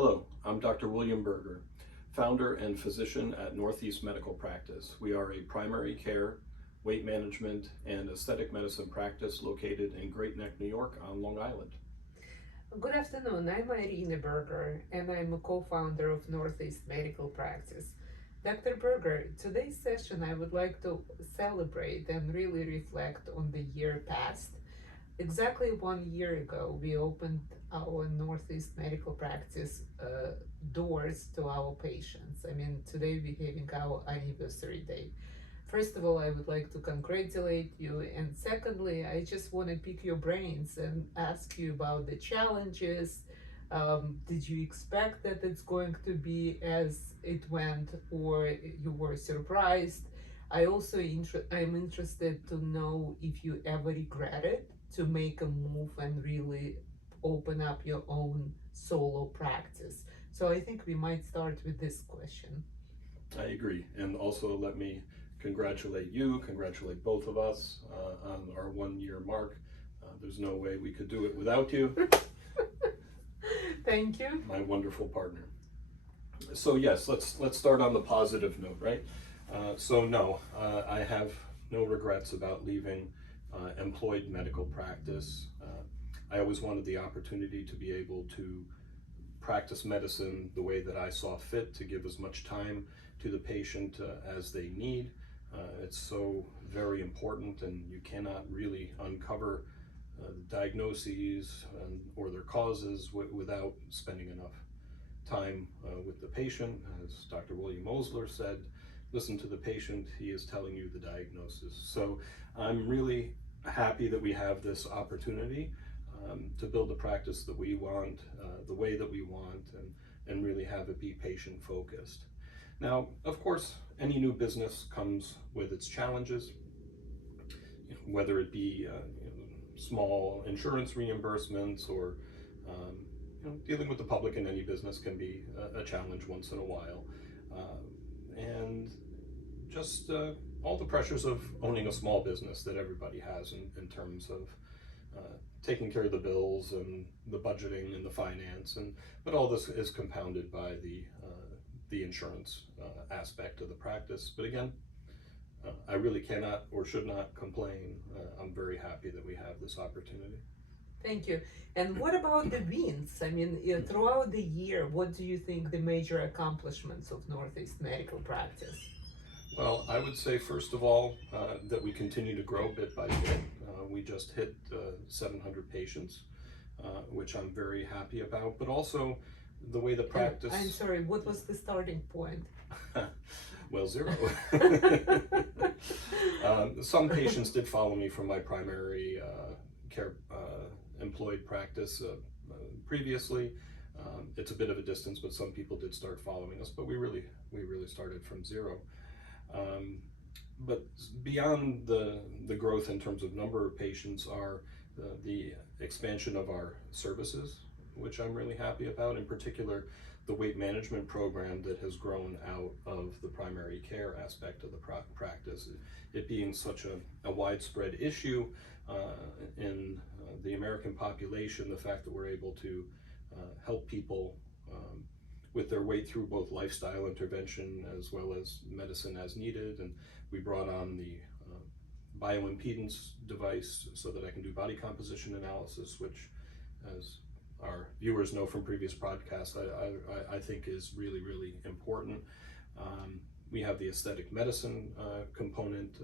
Hello, I'm Dr. William Berger, founder and physician at Northeast Medical Practice. We are a primary care, weight management, and aesthetic medicine practice located in Great Neck, New York on Long Island. Good afternoon. I'm Irina Berger, and I'm a co-founder of Northeast Medical Practice. Dr. Berger, today's session I would like to celebrate and really reflect on the year past. Exactly 1 year ago, we opened our Northeast Medical Practice doors to our patients. I mean, today we're having our anniversary day. First of all, I would like to congratulate you, and secondly, I just want to pick your brains and ask you about the challenges. Did you expect that it's going to be as it went, or you were surprised? I'm interested to know if you ever regretted to make a move and really open up your own solo practice. So I think we might start with this question. I agree, and also let me congratulate you, congratulate both of us on our 1 year mark. There's no way we could do it without you. Thank you. My wonderful partner. So yes, let's start on the positive note, right? No, I have no regrets about leaving employed medical practice. I always wanted the opportunity to be able to practice medicine the way that I saw fit, to give as much time to the patient as they need. It's so very important, and you cannot really uncover the diagnoses or their causes without spending enough time with the patient. As Dr. William Osler said, listen to the patient, he is telling you the diagnosis. So I'm really happy that we have this opportunity to build the practice that we want, the way that we want, and really have it be patient focused. Now, of course, any new business comes with its challenges, whether it be small insurance reimbursements or dealing with the public in any business can be a challenge once in a while. And just all the pressures of owning a small business that everybody has in terms of taking care of the bills and the budgeting and the finance, but all this is compounded by the insurance aspect of the practice. But again, I really cannot or should not complain. I'm very happy that we have this opportunity. Thank you. And what about the wins? I mean, throughout the year, what do you think the major accomplishments of Northeast Medical Practice? Well, I would say, first of all, that we continue to grow bit by bit. We just hit 700 patients, which I'm very happy about, but also the way the practice... I'm sorry, what was the starting point? Well, 0. Some patients did follow me from my primary care employed practice previously. It's a bit of a distance, but some people did start following us, but we really started from 0. But beyond the growth in terms of number of patients are the expansion of our services, which I'm really happy about. In particular, the weight management program that has grown out of the primary care aspect of the practice. It being such a widespread issue in the American population, the fact that we're able to help people with their weight through both lifestyle intervention as well as medicine as needed. And we brought on the bioimpedance device so that I can do body composition analysis, which, as our viewers know from previous podcasts, I think is really important. We have the aesthetic medicine component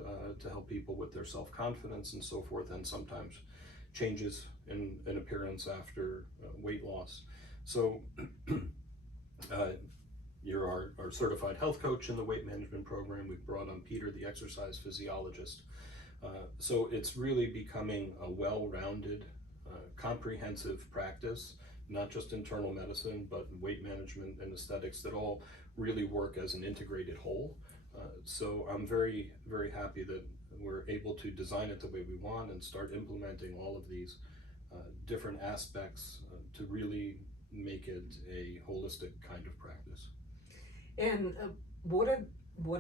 to help people with their self-confidence and so forth, and sometimes changes in appearance after weight loss. So you're our certified health coach in the weight management program. We've brought on Peter, the exercise physiologist. So it's really becoming a well-rounded, comprehensive practice, not just internal medicine, but weight management and aesthetics that all really work as an integrated whole. So I'm very happy that we're able to design it the way we want and start implementing all of these different aspects to really make it a holistic kind of practice. And what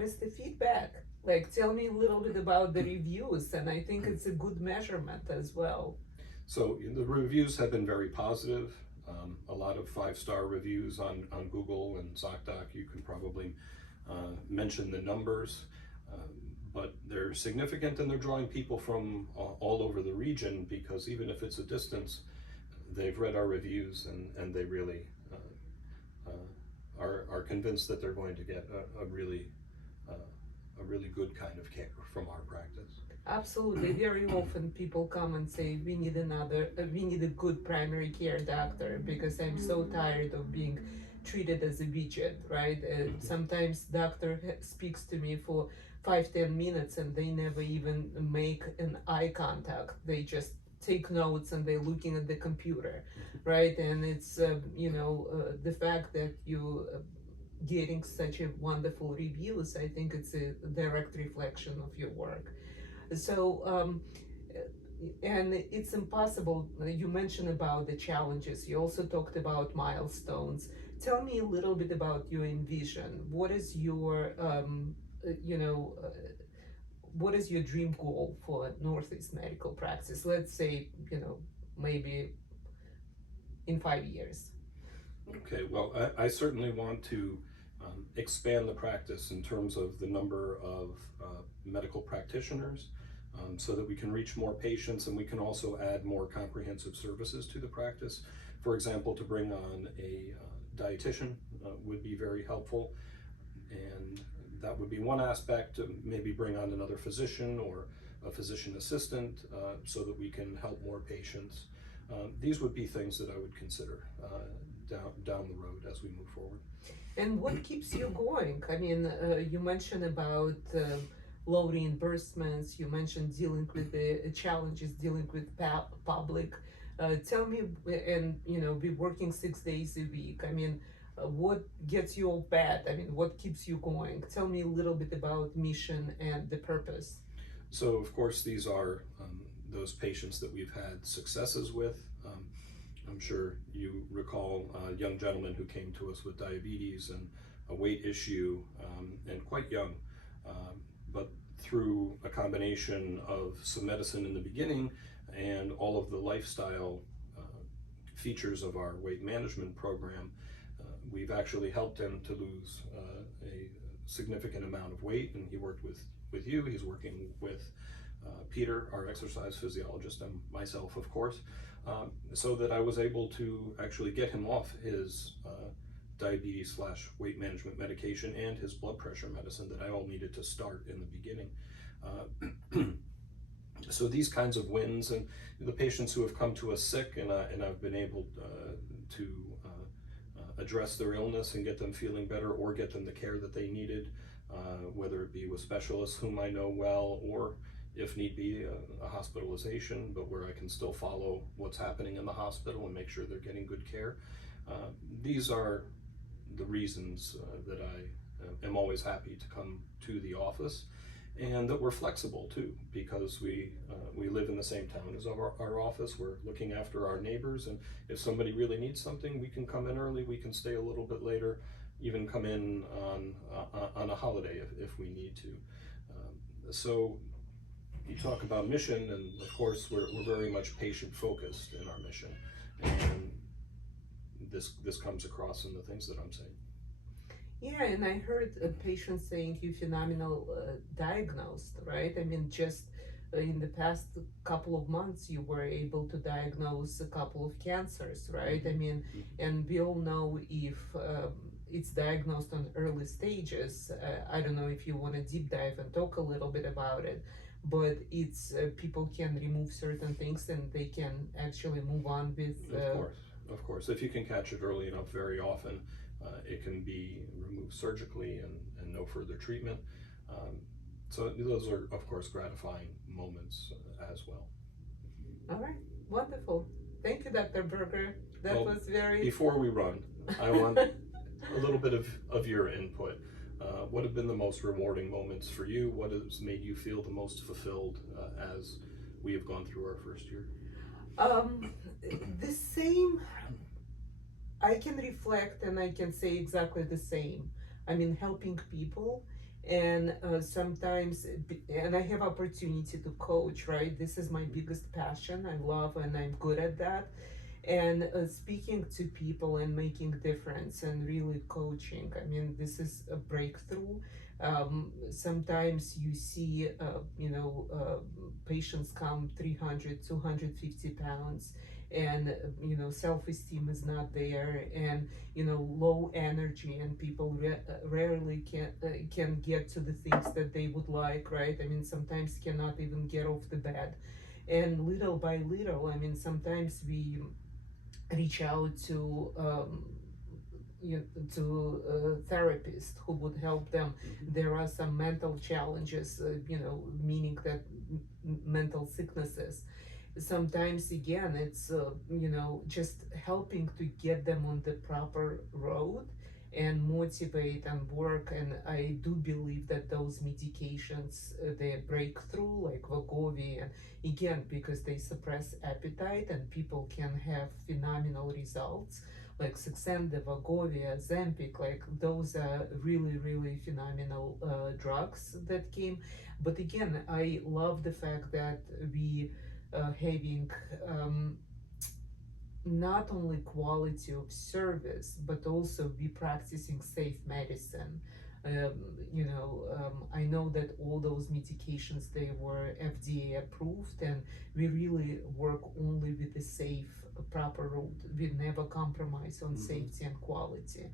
is the feedback? Like, tell me a little bit about the reviews, and I think it's a good measurement as well. So the reviews have been very positive. A lot of 5-star reviews on Google and ZocDoc. You can probably mention the numbers, but they're significant and they're drawing people from all over the region, because even if it's a distance, they've read our reviews and they really are convinced that they're going to get a really good kind of care from our practice. Absolutely. Very often people come and say, we need a good primary care doctor because I'm so tired of being treated as a widget, right? Sometimes doctor speaks to me for 5-10 minutes and they never even make an eye contact. They just take notes and they're looking at the computer, right? And it's, the fact that you getting such a wonderful reviews, I think it's a direct reflection of your work. So, and it's impossible. You mentioned about the challenges. You also talked about milestones. Tell me a little bit about your envision. What is your, what is your dream goal for Northeast Medical Practice? Let's say, maybe in 5 years. Okay, well, I certainly want to expand the practice in terms of the number of medical practitioners, so that we can reach more patients, and we can also add more comprehensive services to the practice. For example, to bring on a dietitian would be very helpful, and that would be one aspect. To maybe bring on another physician or a physician assistant, so that we can help more patients. These would be things that I would consider down the road as we move forward. And what keeps you going? I mean, you mentioned about low reimbursements. You mentioned dealing with the challenges, dealing with public. Tell me, and be working 6 days a week. I mean, what gets you off bed? I mean, what keeps you going? Tell me a little bit about mission and the purpose. So, of course, these are those patients that we've had successes with. I'm sure you recall a young gentleman who came to us with diabetes and a weight issue, and quite young. But through a combination of some medicine in the beginning and all of the lifestyle features of our weight management program, we've actually helped him to lose a significant amount of weight. And he worked with you. He's working with Peter, our exercise physiologist, and myself, of course, so that I was able to actually get him off his diabetes/weight management medication and his blood pressure medicine that I all needed to start in the beginning. So these kinds of wins, and the patients who have come to us sick, and I've been able to address their illness and get them feeling better, or get them the care that they needed, whether it be with specialists whom I know well, or if need be, a hospitalization, but where I can still follow what's happening in the hospital and make sure they're getting good care. These are the reasons that I am always happy to come to the office, and that we're flexible too, because we live in the same town as our office. We're looking after our neighbors, and if somebody really needs something, we can come in early, we can stay a little bit later, even come in on a holiday if we need to. So you talk about mission, and of course we're very much patient focused in our mission, and this comes across in the things that I'm saying. Yeah, and I heard a patient saying you phenomenal diagnosed, right? I mean, just in the past couple of months, you were able to diagnose a couple of cancers, right? I mean, and we all know if it's diagnosed on early stages. I don't know if you want to deep dive and talk a little bit about it, but it's people can remove certain things and they can actually move on with. Of course, if you can catch it early enough, very often it can be removed surgically and no further treatment. So those are, of course, gratifying moments as well. All right, wonderful. Thank you, Dr. Berger. That was very. Before we run, I want a little bit of your input. What have been the most rewarding moments for you? What has made you feel the most fulfilled as we have gone through our first year? The same. I can reflect and I can say exactly the same. I mean, helping people, and sometimes, and I have opportunity to coach, right? This is my biggest passion. I love and I'm good at that. And speaking to people and making difference and really coaching, I mean, this is a breakthrough. Sometimes you see, patients come 300, 250 pounds, and self-esteem is not there, and low energy, and people rarely can get to the things that they would like, right? I mean, sometimes cannot even get off the bed. And little by little, I mean, sometimes we reach out to therapists who would help them. There are some mental challenges, meaning that mental sicknesses. Sometimes again, it's just helping to get them on the proper road and motivate and work. And I do believe that those medications, they breakthrough like Wegovy, and again, because they suppress appetite, and people can have phenomenal results like Saxenda, Wegovy, Ozempic. Like those are really, really phenomenal drugs that came. But again, I love the fact that we having not only quality of service, but also be practicing safe medicine. I know that all those medications, they were FDA approved, and we really work only with the safe, proper route. We never compromise on safety and quality.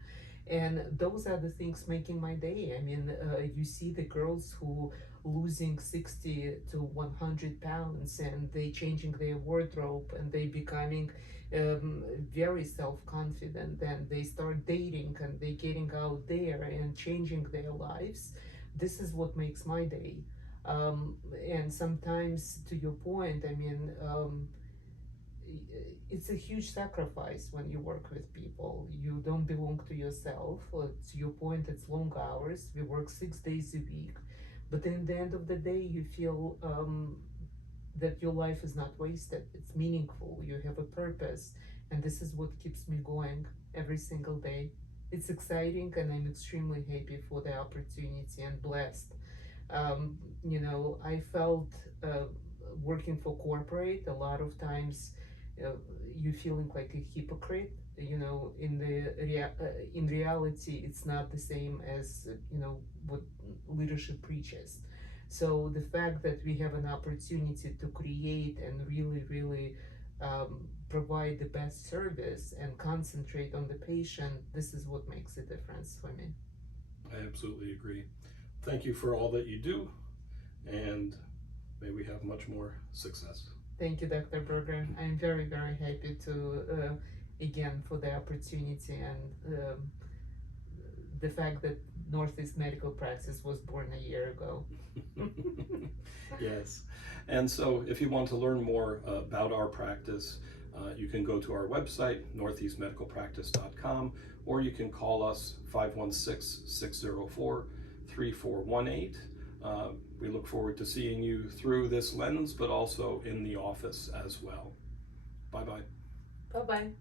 And those are the things making my day. I mean, you see the girls who losing 60 to 100 pounds, and they changing their wardrobe, and they becoming very self-confident, and they start dating, and they getting out there and changing their lives. This is what makes my day. And sometimes, to your point, I mean, it's a huge sacrifice when you work with people. You don't belong to yourself. To your point, it's long hours. We work 6 days a week, but in the end of the day, you feel that your life is not wasted. It's meaningful. You have a purpose, and this is what keeps me going every single day. It's exciting, and I'm extremely happy for the opportunity and blessed. I felt working for corporate a lot of times. You feeling like a hypocrite. In reality, it's not the same as what leadership preaches. So the fact that we have an opportunity to create and really, really provide the best service and concentrate on the patient, this is what makes a difference for me. I absolutely agree. Thank you for all that you do, and may we have much more success. Thank you, Dr. Berger. I'm very, very happy to, again, for the opportunity, and the fact that Northeast Medical Practice was born a year ago. Yes. And so if you want to learn more about our practice, you can go to our website, northeastmedicalpractice.com, or you can call us 516-604-3418. We look forward to seeing you through this lens, but also in the office as well. Bye-bye. Bye-bye.